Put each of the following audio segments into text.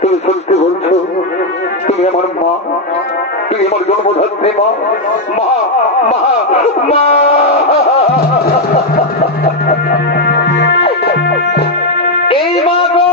তুমি সত্যি বলছো? তুমি আমার মা, তুমি আমার জন্মধাত্রী মা, মা মা মা। এই মা গো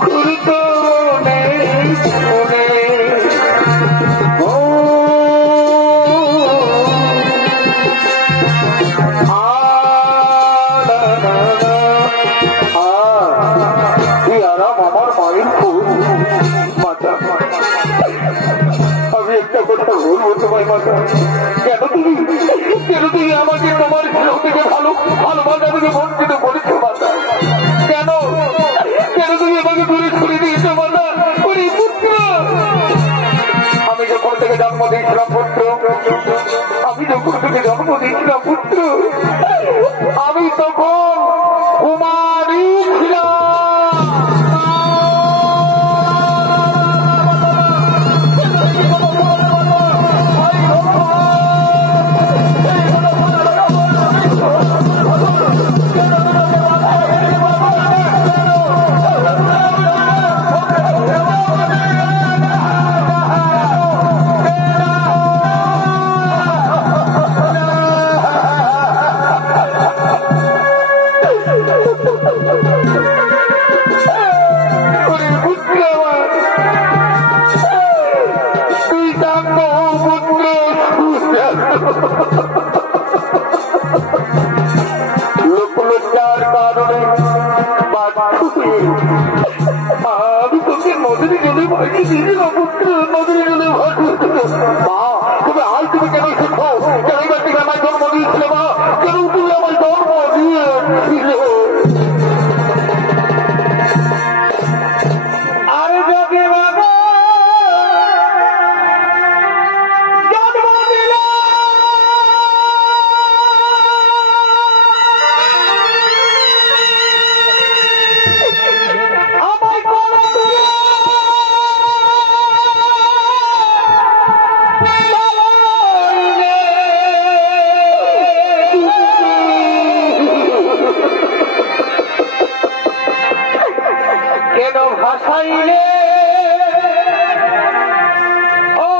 ঘুরতো আমার মায়ের ফুল মাতা। আমি একটা কথা বলবো তোমায় মাতা, কেন তুমি আমাকে তোমার ছেলে থেকে ভালোবাসা থেকে বঞ্চিত করেছো মাতা? কেন তুমি আমাকে দূরে ছড়ে দিয়েছো মাতা? পুত্র, আমি যখন থেকে জন্ম দিয়েছিলাম পুত্র, আমি তখন কুমারী ছিলাম। লোকলজ্জার কারণে আমি তোকে নদীর জলে ভাসি দিয়েছিলাম পুত্র, নদীর জলে ভাসি। মা, তুমি আজ তুমি কেন শেখো? কেন থেকে আমার জন্ম দিয়েছিলে মা? কেন তুমি আমার জন্ম দিয়েছিলে? আরে যোগে বাবা ভাসাইলে ও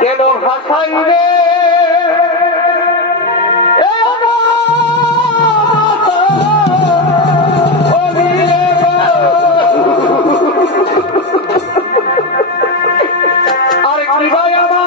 কেন ভাসাইলে আরে কি ভাই আমার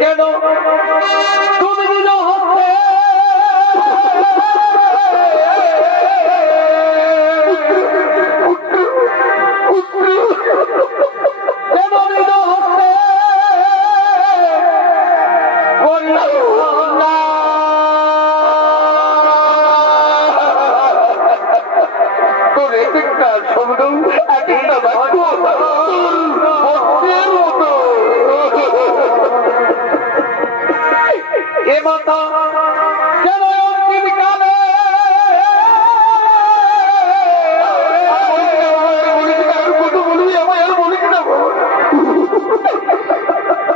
কেন তুমি দিল হচ্ছে কেন দিল হচ্ছে তোর একটা শব্দ একটা বাক্য মতো এ মাতা কেন অন্তিম কালে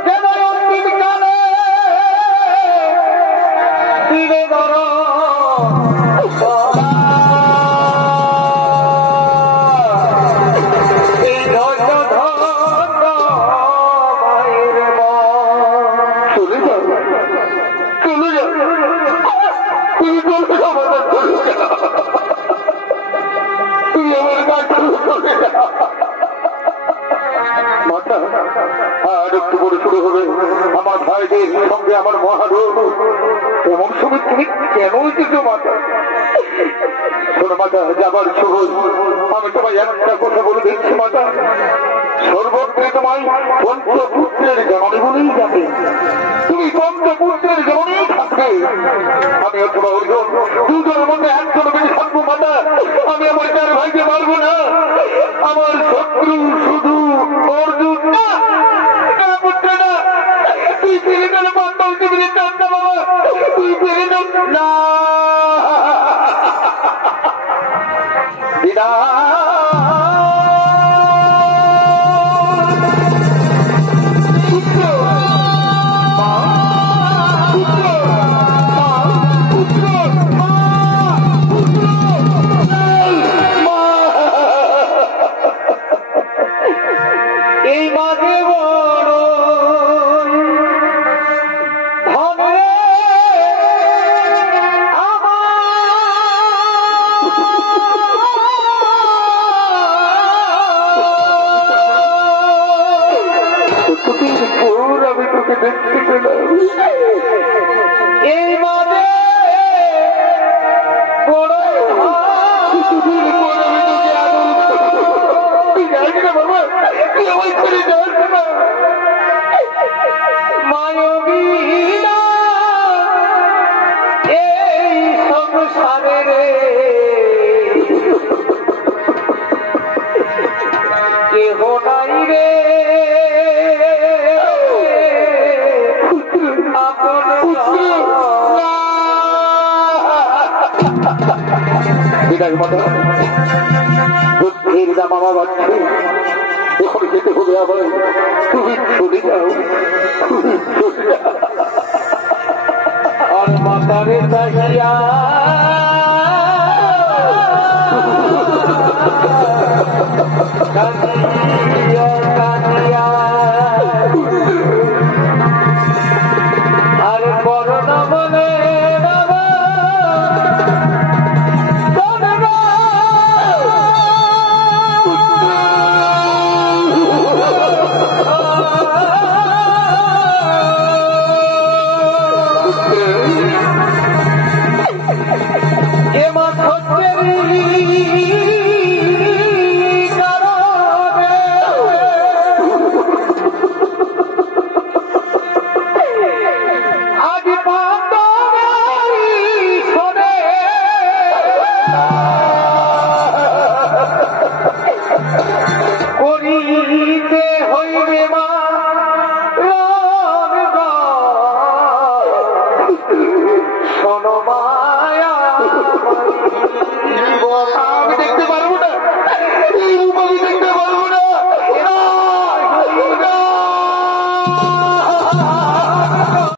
কেন অন্তিম কালে দিলে ধর এই ধৈর্য ধন্য মায়ের চলে যাও তুমি আমার মাতা। আর একটু করে শুরু হবে আমার ভাইদের সঙ্গে আমার মহারোগ। এমন সময় তুমি কেন এসেছো মাতা? শোনো মাতা, যাবার সহজ আমি তোমায় একটা কথা বলে দিচ্ছি মাতা। সর্বত্রে তোমায় পঞ্চপুত্রের জননী বলেই যাবে, তুমি পঞ্চপুত্রের জননীই থাকবে। আমি অথবা অর্জুন দুজনের মধ্যে একজন বেশি থাকবো মাতা। আমি আমার 4 ভাইকে মারবো না। আমার শত্রু শুধু অর্জুন না, পুত্র না। তুই ফিরে গেলে পান্ডব শিবিরে চান না বাবা, তুই ফিরে না দিদা। বুদ্ধির দামা বাড়ছে, এখন যেতে হবে আবার। তুমি চলে যাও, তুমি চলে যাও। আর মাতারে তাইয়া কানিয়া কানিয়া আর করোনা বলে